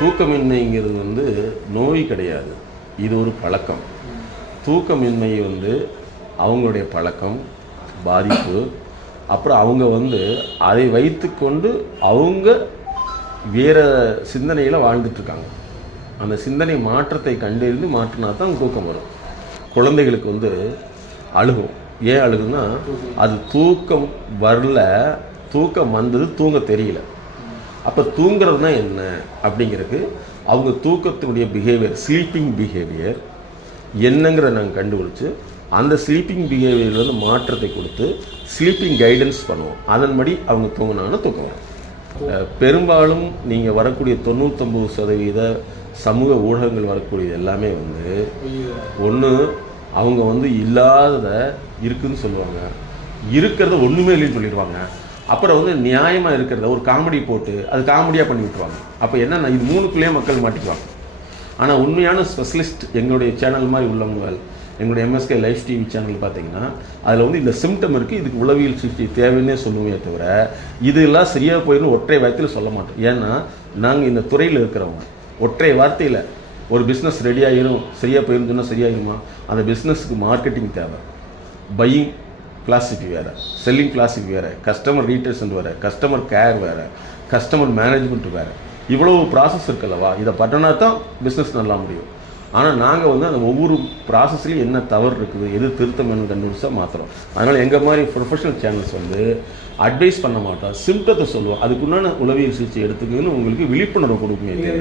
தூக்கமின்மைங்கிறது வந்து நோய் கிடையாது, இது ஒரு பழக்கம். தூக்கமின்மை வந்து அவங்களுடைய பழக்கம், பாதிப்பு. அப்புறம் அவங்க வந்து அதை வைத்துக்கொண்டு அவங்க வேறு சிந்தனையில் வாழ்ந்துட்டுருக்காங்க. அந்த சிந்தனை மாற்றத்தை கண்டறிந்து மாற்றினா தான் தூக்கம் வரும். குழந்தைகளுக்கு வந்து அழுகும். ஏன் அழுகுன்னா, அது தூக்கம் வரல, தூக்கம் வந்தது, தூங்க தெரியல. அப்போ தூங்குறதுனா என்ன அப்படிங்கிறதுக்கு அவங்க தூக்கத்தினுடைய பிஹேவியர், ஸ்லீப்பிங் பிஹேவியர் என்னங்கிறத நாங்கள் கண்டுபிடிச்சி அந்த ஸ்லீப்பிங் பிஹேவியர்லேருந்து மாற்றத்தை கொடுத்து ஸ்லீப்பிங் கைடன்ஸ் பண்ணுவோம். அதன்படி அவங்க தூங்கினாங்கன்னா தூக்கம் வரும். பெரும்பாலும் நீங்கள் வரக்கூடிய 99% சமூக ஊடகங்கள் வரக்கூடியது எல்லாமே வந்து ஒன்று அவங்க வந்து இல்லாததை இருக்குதுன்னு சொல்லுவாங்க, இருக்கிறத ஒன்றுமே இல்லைன்னு சொல்லிடுவாங்க. அப்புறம் வந்து நியாயமாக இருக்கிறத ஒரு காமெடி போட்டு அது காமெடியாக பண்ணி விட்டுருவாங்க. அப்போ என்னன்னா, இது மூணுக்குள்ளேயே மக்கள் மாட்டிக்குவாங்க. ஆனால் உண்மையான ஸ்பெஷலிஸ்ட் எங்களுடைய சேனல் மாதிரி உள்ளவங்க, எங்களுடைய MSK லைஃப் டிவி சேனல் பார்த்தீங்கன்னா அதில் வந்து இந்த சிம்டம் இருக்குது, இதுக்கு உளவியல் சிகிச்சை தேவைன்னே சொல்லுவே தவிர இதெல்லாம் சரியாக போயிருந்து ஒற்றை வார்த்தையில் சொல்ல மாட்டோம். ஏன்னா நாங்கள் இந்த துறையில் இருக்கிறவங்க ஒற்றை வார்த்தையில் ஒரு பிஸ்னஸ் ரெடியாகிடும், சரியாக போயிருந்துன்னா சரியாகிடுமா? அந்த பிஸ்னஸுக்கு மார்க்கெட்டிங் தேவை, பையிங் பிளாசிஃபி வேறு, செல்லிங் பிளாசிஃபி வேறு, கஸ்டமர் ரீட்டேஷன் வேறு, கஸ்டமர் கேர் வேறு, கஸ்டமர் மேனேஜ்மெண்ட் வேறு, இவ்வளோ ப்ராசஸ் இருக்குல்லவா? இதை பண்ணினா தான் பிஸ்னஸ் நல்லா முடியும். ஆனால் நாங்கள் வந்து அந்த ஒவ்வொரு ப்ராசஸ்லையும் என்ன தவறு இருக்குது, எது திருத்தம் வேணும்னு கண்டுபிடிச்சா மாத்திரம். அதனால் எங்கள் மாதிரி ப்ரொஃபஷனல் சேனல்ஸ் வந்து அட்வைஸ் பண்ண மாட்டோம், சிம்டத்தை சொல்லுவோம், அதுக்குண்டான உளவியல் சிகிச்சை எடுத்துக்கணும்னு உங்களுக்கு விழிப்புணர்வு கொடுக்குங்க.